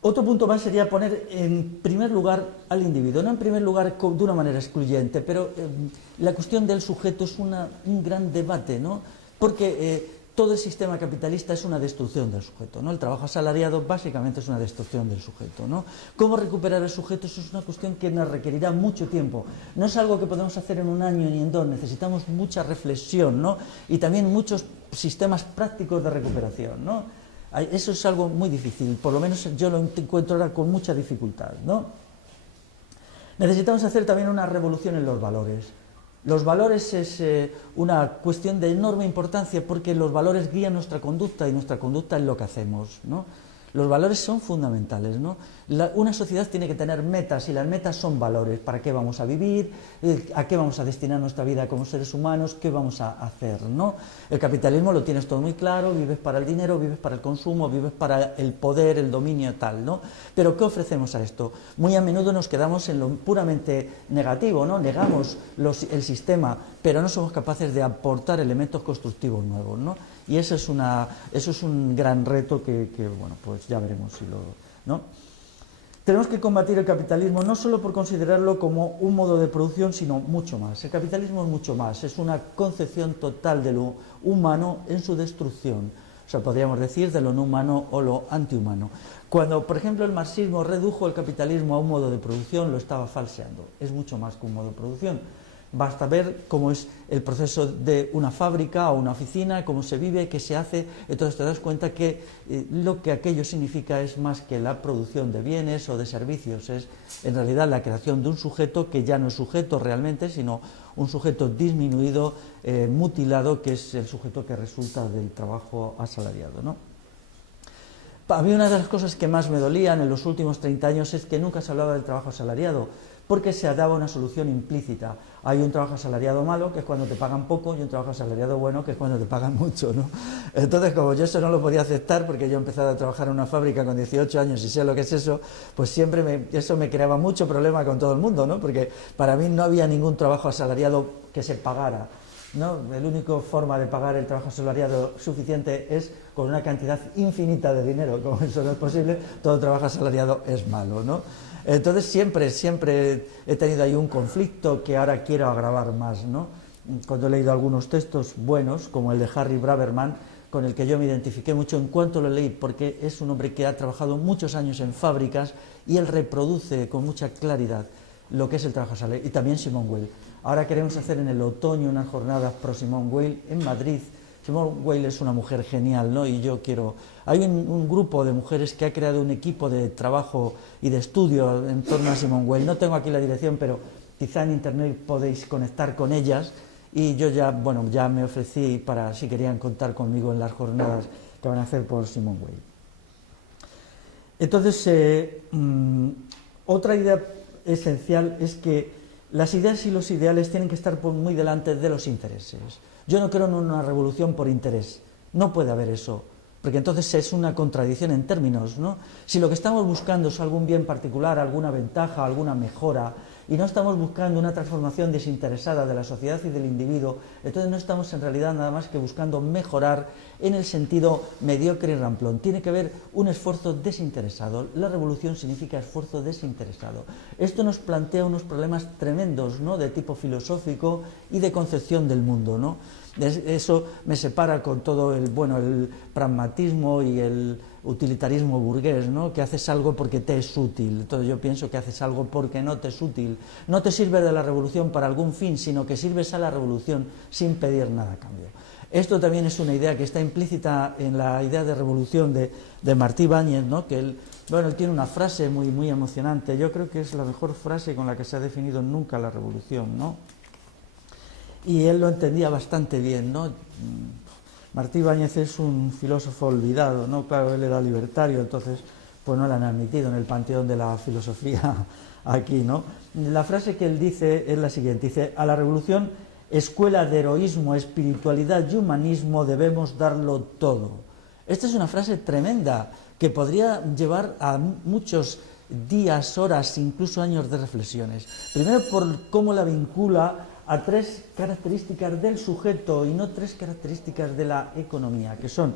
Otro punto más sería poner en primer lugar al individuo, no en primer lugar de una manera excluyente, pero la cuestión del sujeto es un gran debate, ¿no? Porque todo el sistema capitalista es una destrucción del sujeto, ¿no? El trabajo asalariado básicamente es una destrucción del sujeto, ¿no? ¿Cómo recuperar el sujeto? Eso es una cuestión que nos requerirá mucho tiempo. No es algo que podemos hacer en un año ni en dos, necesitamos mucha reflexión, ¿no? Y también muchos sistemas prácticos de recuperación, ¿no? Eso es algo muy difícil, por lo menos yo lo encuentro ahora con mucha dificultad, ¿no? Necesitamos hacer también una revolución en los valores. Los valores es una cuestión de enorme importancia porque los valores guían nuestra conducta y nuestra conducta es lo que hacemos, ¿no? Los valores son fundamentales, ¿no? Una sociedad tiene que tener metas y las metas son valores. ¿Para qué vamos a vivir? ¿A qué vamos a destinar nuestra vida como seres humanos? ¿Qué vamos a hacer, ¿no? El capitalismo lo tienes todo muy claro, vives para el dinero, vives para el consumo, vives para el poder, el dominio tal, ¿no? Pero ¿qué ofrecemos a esto? Muy a menudo nos quedamos en lo puramente negativo, ¿no? Negamos el sistema, pero no somos capaces de aportar elementos constructivos nuevos, ¿no? Y eso es un gran reto que bueno, pues ya veremos si lo, ¿no? Tenemos que combatir el capitalismo no solo por considerarlo como un modo de producción, sino mucho más. El capitalismo es mucho más, es una concepción total de lo humano en su destrucción. O sea, podríamos decir de lo no humano o lo antihumano. Cuando, por ejemplo, el marxismo redujo el capitalismo a un modo de producción, lo estaba falseando. Es mucho más que un modo de producción. Basta ver cómo es el proceso de una fábrica o una oficina, cómo se vive, qué se hace, entonces te das cuenta que lo que aquello significa es más que la producción de bienes o de servicios, es en realidad la creación de un sujeto que ya no es sujeto realmente, sino un sujeto disminuido, mutilado, que es el sujeto que resulta del trabajo asalariado, ¿no? A mí una de las cosas que más me dolían en los últimos 30 años es que nunca se hablaba del trabajo asalariado, porque se daba una solución implícita. Hay un trabajo asalariado malo, que es cuando te pagan poco, y un trabajo asalariado bueno, que es cuando te pagan mucho, ¿no? Entonces, como yo eso no lo podía aceptar, porque yo he empezado a trabajar en una fábrica con 18 años y sé lo que es eso, pues siempre eso me creaba mucho problema con todo el mundo, ¿no? Porque para mí no había ningún trabajo asalariado que se pagara, ¿no? La única forma de pagar el trabajo asalariado suficiente es con una cantidad infinita de dinero. Como eso no es posible, todo trabajo asalariado es malo, ¿no? Entonces siempre he tenido ahí un conflicto que ahora quiero agravar más, ¿no? Cuando he leído algunos textos buenos, como el de Harry Braverman, con el que yo me identifiqué mucho en cuanto lo leí, porque es un hombre que ha trabajado muchos años en fábricas y él reproduce con mucha claridad lo que es el trabajo asalariado, y también Simone Weil. Ahora queremos hacer en el otoño unas jornadas pro Simone Weil en Madrid. Simone Weil es una mujer genial, ¿no? Y yo quiero... Hay un grupo de mujeres que ha creado un equipo de trabajo y de estudio en torno a Simone Weil. No tengo aquí la dirección, pero quizá en internet podéis conectar con ellas. Y yo ya me ofrecí para si querían contar conmigo en las jornadas que van a hacer por Simone Weil. Entonces, otra idea esencial es que las ideas y los ideales tienen que estar muy delante de los intereses. Yo no creo en una revolución por interés, no puede haber eso, porque entonces es una contradicción en términos, ¿no? Si lo que estamos buscando es algún bien particular, alguna ventaja, alguna mejora, y no estamos buscando una transformación desinteresada de la sociedad y del individuo, entonces no estamos en realidad nada más que buscando mejorar en el sentido mediocre y ramplón. Tiene que haber un esfuerzo desinteresado. La revolución significa esfuerzo desinteresado. Esto nos plantea unos problemas tremendos, ¿no? De tipo filosófico y de concepción del mundo, ¿no? Eso me separa con todo el pragmatismo y el utilitarismo burgués, ¿no? Que haces algo porque te es útil. Entonces yo pienso que haces algo porque no te es útil. No te sirve de la revolución para algún fin, sino que sirves a la revolución sin pedir nada a cambio. Esto también es una idea que está implícita en la idea de revolución de Martí Báñez, ¿no? Que él tiene una frase muy emocionante. Yo creo que es la mejor frase con la que se ha definido nunca la revolución, ¿no? Y él lo entendía bastante bien, ¿no? Martí Báñez es un filósofo olvidado, ¿no? Claro, él era libertario, entonces pues no lo han admitido en el panteón de la filosofía aquí, ¿no? La frase que él dice es la siguiente, dice: a la revolución, escuela de heroísmo, espiritualidad y humanismo, debemos darlo todo. Esta es una frase tremenda que podría llevar a muchos días, horas, incluso años de reflexiones. Primero por cómo la vincula a tres características del sujeto y no tres características de la economía, que son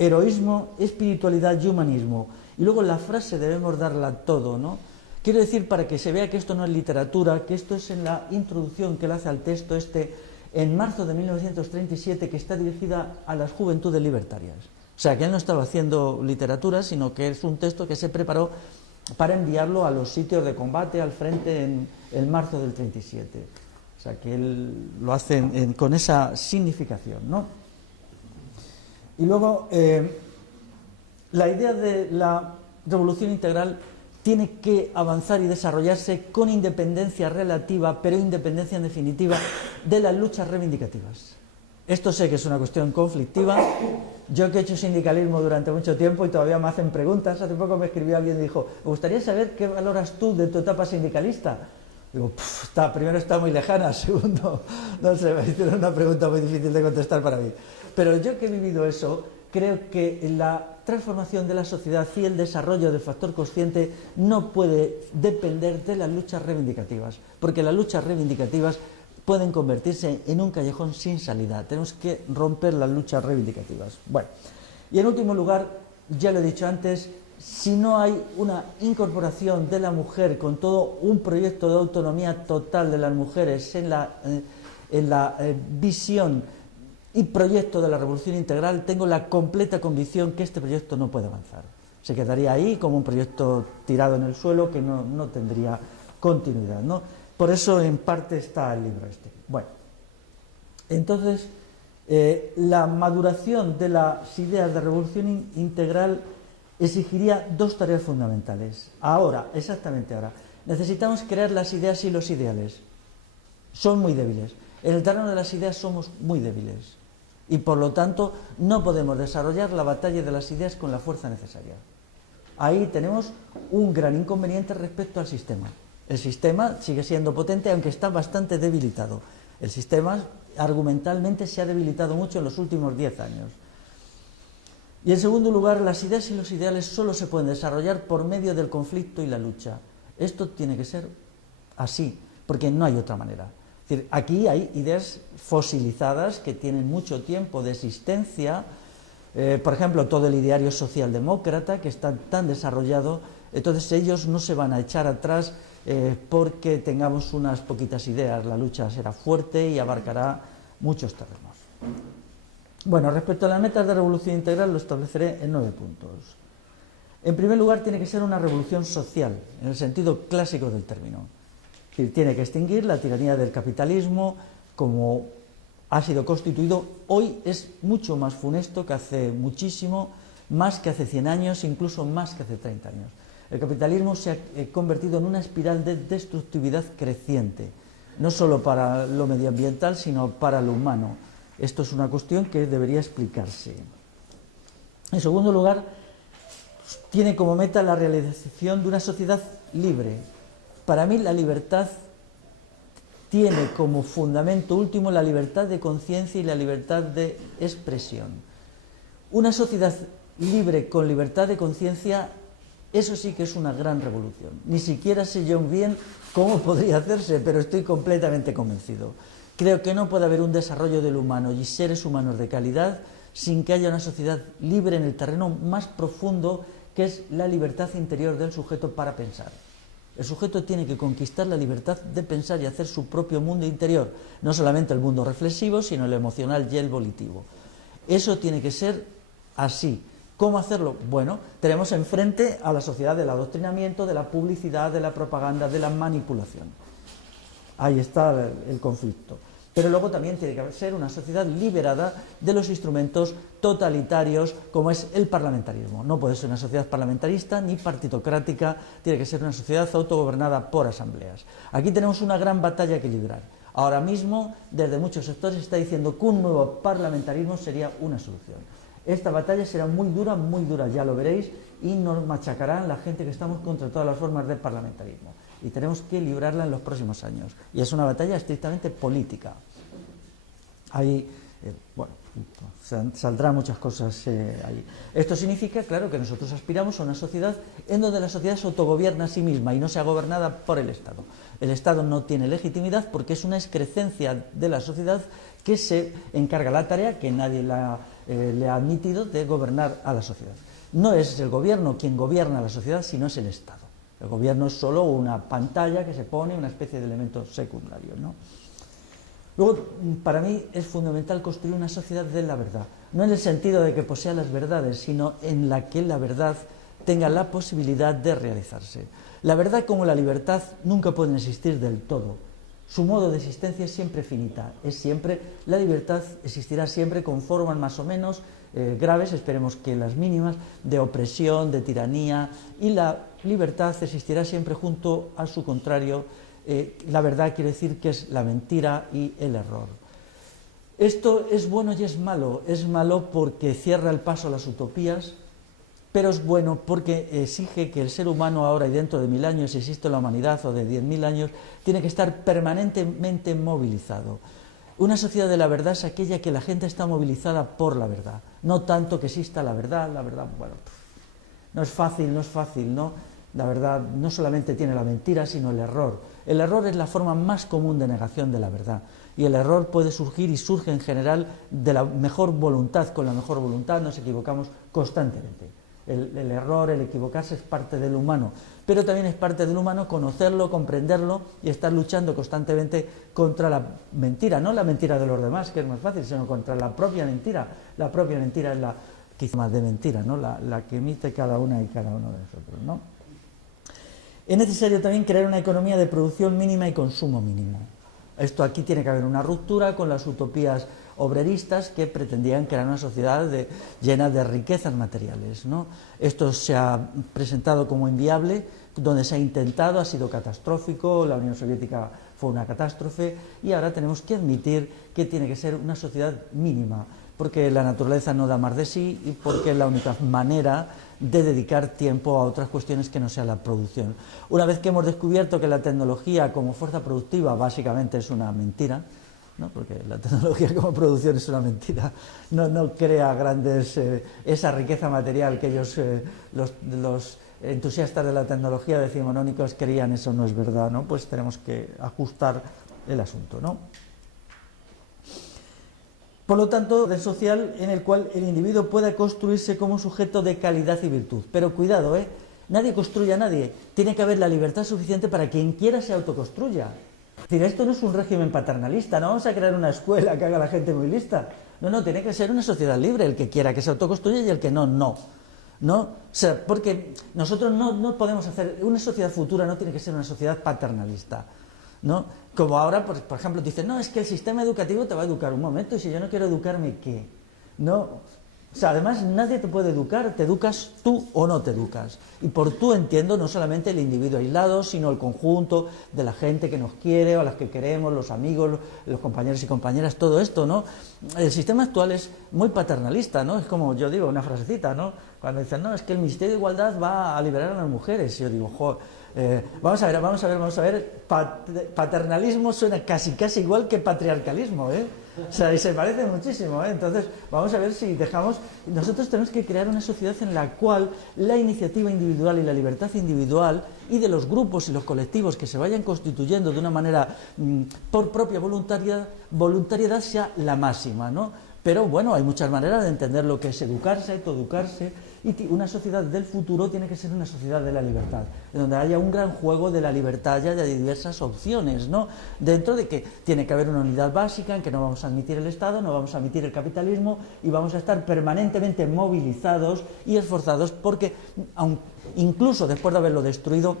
heroísmo, espiritualidad y humanismo. Y luego la frase debemos darla todo, ¿no? Quiero decir, para que se vea que esto no es literatura, que esto es en la introducción que él hace al texto en marzo de 1937, que está dirigida a las juventudes libertarias. O sea, que él no estaba haciendo literatura, sino que es un texto que se preparó para enviarlo a los sitios de combate, al frente, en marzo del 37. O sea, que él lo hace con esa significación, ¿no? Y luego, la idea de la revolución integral tiene que avanzar y desarrollarse con independencia relativa, pero independencia en definitiva, de las luchas reivindicativas. Esto sé que es una cuestión conflictiva. Yo que he hecho sindicalismo durante mucho tiempo y todavía me hacen preguntas. Hace poco me escribió alguien y dijo: me gustaría saber qué valoras tú de tu etapa sindicalista. Digo, primero está muy lejana, segundo, no sé, me hicieron una pregunta muy difícil de contestar para mí. Pero yo que he vivido eso, creo que la transformación de la sociedad y el desarrollo del factor consciente no puede depender de las luchas reivindicativas, porque las luchas reivindicativas pueden convertirse en un callejón sin salida. Tenemos que romper las luchas reivindicativas. Bueno, y en último lugar, ya lo he dicho antes, si no hay una incorporación de la mujer con todo un proyecto de autonomía total de las mujeres en la visión y proyecto de la revolución integral, tengo la completa convicción que este proyecto no puede avanzar. Se quedaría ahí como un proyecto tirado en el suelo que no tendría continuidad, ¿no? Por eso, en parte, está el libro este. Bueno, entonces, la maduración de las ideas de revolución integral exigiría dos tareas fundamentales. Ahora, exactamente ahora, necesitamos crear las ideas y los ideales. Son muy débiles. En el terreno de las ideas somos muy débiles. Y, por lo tanto, no podemos desarrollar la batalla de las ideas con la fuerza necesaria. Ahí tenemos un gran inconveniente respecto al sistema. El sistema sigue siendo potente, aunque está bastante debilitado. El sistema argumentalmente se ha debilitado mucho en los últimos 10 años. Y en segundo lugar, las ideas y los ideales solo se pueden desarrollar por medio del conflicto y la lucha. Esto tiene que ser así, porque no hay otra manera. Es decir, aquí hay ideas fosilizadas que tienen mucho tiempo de existencia. Por ejemplo, todo el ideario socialdemócrata, que está tan desarrollado, entonces ellos no se van a echar atrás porque tengamos unas poquitas ideas. La lucha será fuerte y abarcará muchos terrenos. Bueno, respecto a las metas de revolución integral lo estableceré en 9 puntos. En primer lugar, tiene que ser una revolución social, en el sentido clásico del término. Es decir, tiene que extinguir la tiranía del capitalismo como ha sido constituido. Hoy es mucho más funesto que hace muchísimo, más que hace 100 años, incluso más que hace 30 años. El capitalismo se ha convertido en una espiral de destructividad creciente, no solo para lo medioambiental, sino para lo humano. Esto es una cuestión que debería explicarse. En segundo lugar, tiene como meta la realización de una sociedad libre. Para mí la libertad tiene como fundamento último la libertad de conciencia y la libertad de expresión. Una sociedad libre con libertad de conciencia, eso sí que es una gran revolución. Ni siquiera sé yo bien cómo podría hacerse, pero estoy completamente convencido. Creo que no puede haber un desarrollo del humano y seres humanos de calidad sin que haya una sociedad libre en el terreno más profundo, que es la libertad interior del sujeto para pensar. El sujeto tiene que conquistar la libertad de pensar y hacer su propio mundo interior, no solamente el mundo reflexivo, sino el emocional y el volitivo. Eso tiene que ser así. ¿Cómo hacerlo? Bueno, tenemos enfrente a la sociedad del adoctrinamiento, de la publicidad, de la propaganda, de la manipulación. Ahí está el conflicto. Pero luego también tiene que ser una sociedad liberada de los instrumentos totalitarios como es el parlamentarismo. No puede ser una sociedad parlamentarista ni partitocrática, tiene que ser una sociedad autogobernada por asambleas. Aquí tenemos una gran batalla que librar. Ahora mismo, desde muchos sectores se está diciendo que un nuevo parlamentarismo sería una solución. Esta batalla será muy dura, ya lo veréis, y nos machacarán la gente que estamos contra todas las formas de parlamentarismo. Y tenemos que librarla en los próximos años. Y es una batalla estrictamente política. Ahí, bueno, saldrán muchas cosas ahí. Esto significa, claro, que nosotros aspiramos a una sociedad en donde la sociedad se autogobierna a sí misma y no sea gobernada por el Estado. El Estado no tiene legitimidad porque es una excrecencia de la sociedad que se encarga la tarea, que nadie la le ha admitido de gobernar a la sociedad. No es el gobierno quien gobierna a la sociedad, sino es el Estado. El gobierno es solo una pantalla que se pone, una especie de elemento secundario, ¿no? Luego, para mí es fundamental construir una sociedad de la verdad, no en el sentido de que posea las verdades, sino en la que la verdad tenga la posibilidad de realizarse. La verdad como la libertad nunca pueden existir del todo. Su modo de existencia es siempre finita, la libertad existirá siempre con formas más o menos graves, esperemos que las mínimas, de opresión, de tiranía, y la libertad existirá siempre junto a su contrario. La verdad quiere decir que es la mentira y el error. Esto es bueno y es malo porque cierra el paso a las utopías, pero es bueno porque exige que el ser humano ahora y dentro de 1000 años, si existe la humanidad, o de 10.000 años, tiene que estar permanentemente movilizado. Una sociedad de la verdad es aquella que la gente está movilizada por la verdad, no tanto que exista la verdad, bueno, no es fácil, ¿no? La verdad no solamente tiene la mentira, sino el error. El error es la forma más común de negación de la verdad. Y el error puede surgir y surge en general de la mejor voluntad. Con la mejor voluntad nos equivocamos constantemente. El error, el equivocarse es parte del humano. Pero también es parte del humano conocerlo, comprenderlo y estar luchando constantemente contra la mentira. No la mentira de los demás, que es más fácil, sino contra la propia mentira. La propia mentira es la quizá más de mentira, ¿no? La que emite cada una y cada uno de nosotros, ¿no? Es necesario también crear una economía de producción mínima y consumo mínimo. Esto aquí tiene que haber una ruptura con las utopías obreristas que pretendían crear una sociedad llena de riquezas materiales, ¿no? Esto se ha presentado como inviable, donde se ha intentado, ha sido catastrófico, la Unión Soviética fue una catástrofe, y ahora tenemos que admitir que tiene que ser una sociedad mínima, porque la naturaleza no da más de sí y porque es la única manera de dedicar tiempo a otras cuestiones que no sea la producción. Una vez que hemos descubierto que la tecnología como fuerza productiva básicamente es una mentira, ¿no? Porque la tecnología como producción es una mentira, no crea esa riqueza material que ellos, los entusiastas de la tecnología decimonónicos creían, eso no es verdad, ¿no? Pues tenemos que ajustar el asunto, ¿no? Por lo tanto, orden social en el cual el individuo pueda construirse como un sujeto de calidad y virtud. Pero cuidado, nadie construye a nadie. Tiene que haber la libertad suficiente para que quien quiera se autoconstruya. Es decir, esto no es un régimen paternalista, no vamos a crear una escuela que haga a la gente muy lista. No, tiene que ser una sociedad libre, el que quiera que se autoconstruya y el que no. ¿No? O sea, porque nosotros no podemos hacer, una sociedad futura no tiene que ser una sociedad paternalista, ¿no? Como ahora, por ejemplo, dicen, no, es que el sistema educativo te va a educar. Un momento, y si yo no quiero educarme, ¿qué? No, o sea, además nadie te puede educar, te educas tú o no te educas. Y por tú entiendo no solamente el individuo aislado, sino el conjunto de la gente que nos quiere, o a las que queremos, los amigos, los compañeros y compañeras, todo esto, ¿no? El sistema actual es muy paternalista, ¿no? Es como yo digo, una frasecita, ¿no? Cuando dicen, no, es que el Ministerio de Igualdad va a liberar a las mujeres. Y yo digo, vamos a ver, paternalismo suena casi igual que patriarcalismo, O sea, y se parece muchísimo, Entonces, vamos a ver si dejamos. Nosotros tenemos que crear una sociedad en la cual la iniciativa individual y la libertad individual y de los grupos y los colectivos que se vayan constituyendo de una manera por propia voluntariedad sea la máxima, ¿no? Pero bueno, hay muchas maneras de entender lo que es educarse, autoeducarse, y una sociedad del futuro tiene que ser una sociedad de la libertad, en donde haya un gran juego de la libertad y haya diversas opciones, ¿no? Dentro de que tiene que haber una unidad básica en que no vamos a admitir el Estado, no vamos a admitir el capitalismo y vamos a estar permanentemente movilizados y esforzados porque, incluso después de haberlo destruido,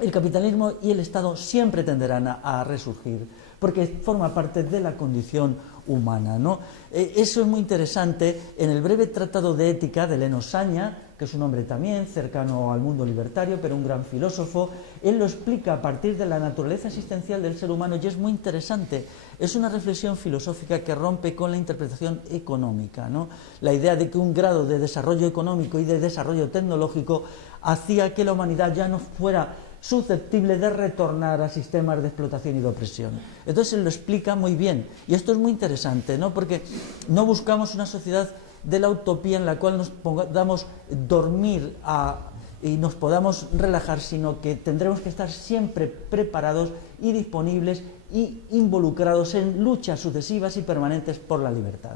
el capitalismo y el Estado siempre tenderán a resurgir, porque forma parte de la condición humana, ¿no? Eso es muy interesante. En el breve tratado de ética de Leno Saña, que es un hombre también cercano al mundo libertario, pero un gran filósofo, él lo explica a partir de la naturaleza existencial del ser humano y es muy interesante. Es una reflexión filosófica que rompe con la interpretación económica, ¿no? La idea de que un grado de desarrollo económico y de desarrollo tecnológico hacía que la humanidad ya no fuera susceptible de retornar a sistemas de explotación y de opresión. Entonces él lo explica muy bien, y esto es muy interesante, ¿no? Porque no buscamos una sociedad de la utopía en la cual nos podamos dormir y nos podamos relajar, sino que tendremos que estar siempre preparados y disponibles y involucrados en luchas sucesivas y permanentes por la libertad.